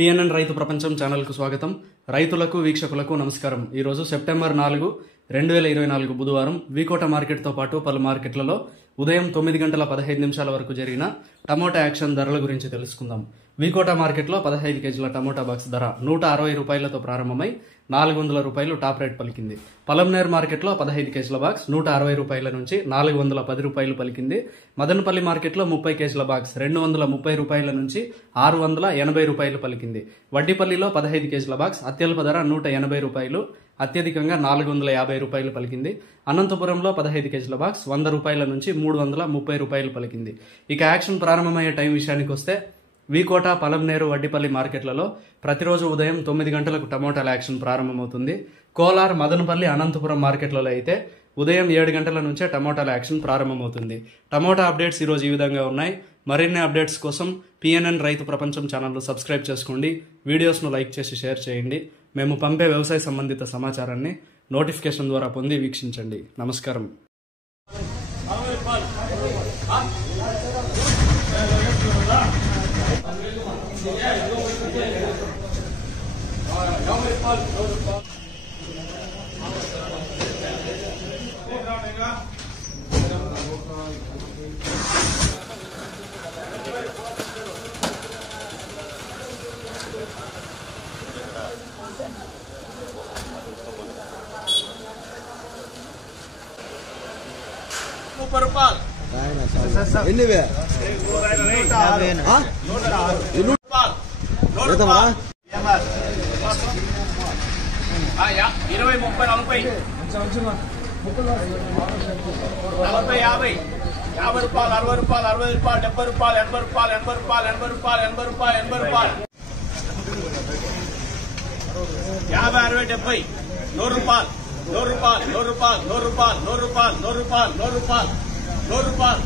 PNN రైతు ప్రపంచం ఛానల్కు స్వాగతం. రైతులకు వీక్షకులకు నమస్కారం. ఈరోజు సెప్టెంబర్ 4, 2024 బుధవారం వీకోట మార్కెట్తో పాటు పలు మార్కెట్లలో ఉదయం 9 గంటల 15 నిమిషాల వరకు జరిగిన టమోటా యాక్షన్ ధరల గురించి తెలుసుకుందాం. వీకోట మార్కెట్లో 15 కేజీల టమోటా బాక్స్ ధర 160 రూపాయలతో ప్రారంభమై 400 రూపాయలు టాప్ రేట్ పలికింది. పలంనేర్ మార్కెట్లో 15 కేజీల బాక్స్ 160 రూపాయల నుంచి 410 రూపాయలు పలికింది. మదనపల్లి మార్కెట్లో 30 కేజీల బాక్స్ 230 రూపాయల నుంచి 680 రూపాయలు పలికింది. వడ్డిపల్లిలో 15 కేజీల బాక్స్ అత్యల్ప ధర 180 రూపాయలు, అత్యధికంగా 450 రూపాయలు పలికింది. అనంతపురంలో 15 కేజీల బాక్స్ 100 రూపాయల నుంచి 330 రూపాయలు పలికింది. ఇక యాక్షన్ ప్రారంభమయ్యే టైం విషయానికి వస్తే వీకోట, పలంనేరు, వడ్డిపల్లి మార్కెట్లలో ప్రతిరోజు ఉదయం 9 గంటలకు టమోటాల యాక్షన్ ప్రారంభమవుతుంది. కోలార్, మదనపల్లి, అనంతపురం మార్కెట్లలో అయితే ఉదయం 7 గంటల నుంచే టమోటాల యాక్షన్ ప్రారంభమవుతుంది. టమోటా అప్డేట్స్ ఈరోజు ఈ విధంగా ఉన్నాయి. మరిన్ని అప్డేట్స్ కోసం పిఎన్ఎన్ రైతు ప్రపంచం ఛానల్ను సబ్స్క్రైబ్ చేసుకోండి. వీడియోస్ను లైక్ చేసి షేర్ చేయండి. మేము పంపే వ్యవసాయ సంబంధిత సమాచారాన్ని నోటిఫికేషన్ ద్వారా పొంది వీక్షించండి. నమస్కారం. ఎన్నివే 20, 30, 40, 40, 50 రూపాయలు, 60 రూపాయలు, 70 రూపాయలు, 80 రూపాయలు, 80 రూపాయలు, 80 రూపాయలు, 80 రూపాయలు, 80 రూపాయలు, 50, 60, 70, 100 రూపాయలు, 100 రూపాయలు, 100 రూపాయలు, 100 రూపాయలు, 100 రూపాయలు, 100 రూపాయలు, 100 రూపాయలు, 100 రూపాయలు,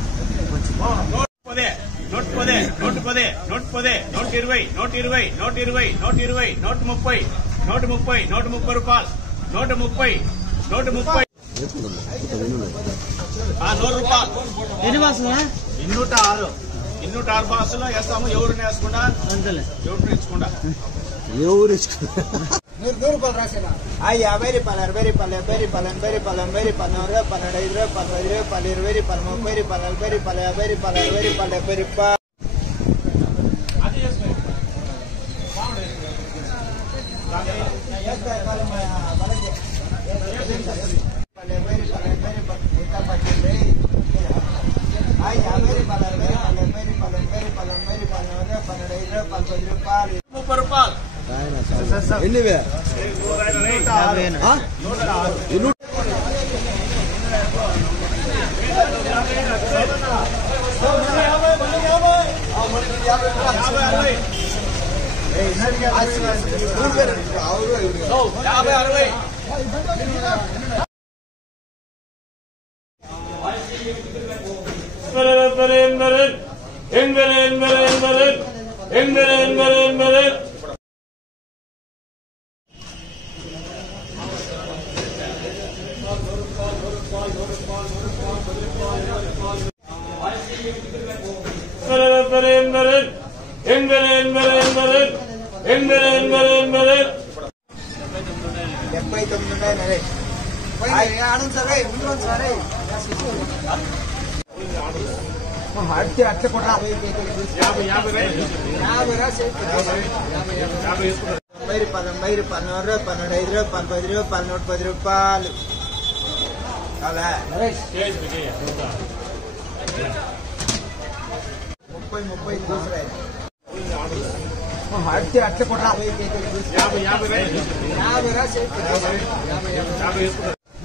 110, 110, 110, 120, 120, 120, 120, 130, 130, 130 రూపాయలు, 130, 130, 100 రూపాయలు. ఎన్ని బాసులా? 206 బాసులు వేస్తాము. ఎవరు వేసుకుండా ఎవరు ఇచ్చుకుండా 100 రూపాయలు రాసేనా? 50 రూపాయలు, 60 రూపాయలు, 70 రూపాయలు, 80 రూపాయలు, 90 రూపాయలు, 100 రూపాయలు, 15 రూపాయలు, 15 రూపాయలు, 20 రూపాయలు, 30 రూపాయలు, 40 రూపాయలు, 50 రూపాయలు, 60 రూపాయలు, 70 రూపాయలు. ఎన్నివే 110 రూపాయలు. చాలా 30 దూసరాయి అట్లా కొట్రా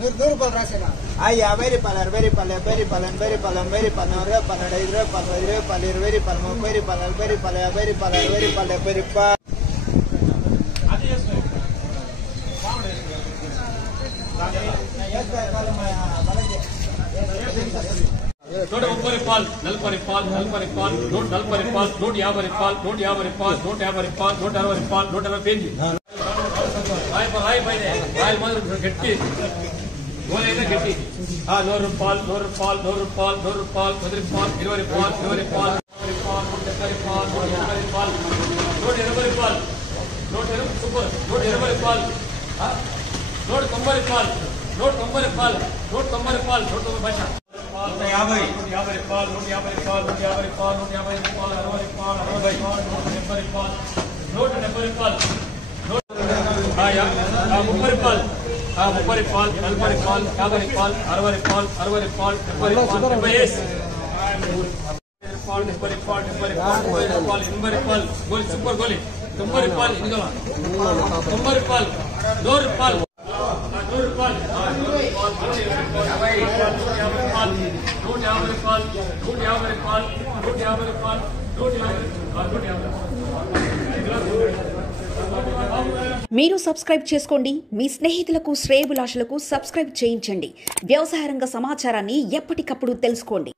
100 రూపాయలు రాసేనా? 50 రూపాయలు, 60 రూపాయలు, 70 రూపాయలు, 80 రూపాయలు, 90 రూపాయలు, 100 రూపాయలు, 15 రూపాయలు, 15 రూపాయలు, 20 రూపాయలు, 30 రూపాయలు, 40 రూపాయలు, 50 రూపాయలు, 60 రూపాయలు, 70 రూపాయలు. 130 రూపాయలు, 40 రూపాయలు, 40 రూపాయలు, 140 రూపాయలు, 150 రూపాయలు, 150 రూపాయలు, 150 రూపాయలు, 160 రూపాయలు, 160 పేజీ రాయల్ మాదిరి గట్టి గోలైనా గట్టి 100 రూపాయలు, 100 రూపాయలు, 100 రూపాయలు, 100 రూపాయలు, 10 రూపాయలు, 20 రూపాయలు, 20 రూపాయలు, 30 రూపాయలు, 130 రూపాయలు, 180 రూపాయలు, 180 రూపాయలు, సూపర్ 120 రూపాయలు 190 రూపాయలు 190 రూపాయలు 190 రూపాయలు 190 భాష 150 రూపాయలు 150 రూపాయలు 150 రూపాయలు 150 రూపాయలు 150 రూపాయలు 60 రూపాయలు 170 రూపాయలు 170 రూపాయలు 30 రూపాయలు 30 రూపాయలు 40 రూపాయలు 50 రూపాయలు 60 రూపాయలు 60 రూపాయలు 70 రూపాయలు 70 రూపాయలు గోలి సూపర్ గోలి 90 రూపాయలు 90 రూపాయలు 100 రూపాయలు 100 రూపాయలు 150 రూపాయలు 150 రూపాయలు 150 రూపాయలు 150 మీరు సబ్స్క్రైబ్ చేసుకోండి. మీ స్నేహితులకు శ్రేయోభిలాషులకు సబ్స్క్రైబ్ చేయించండి. వ్యవసాయ రంగ సమాచారాన్ని ఎప్పటికప్పుడు తెలుసుకోండి.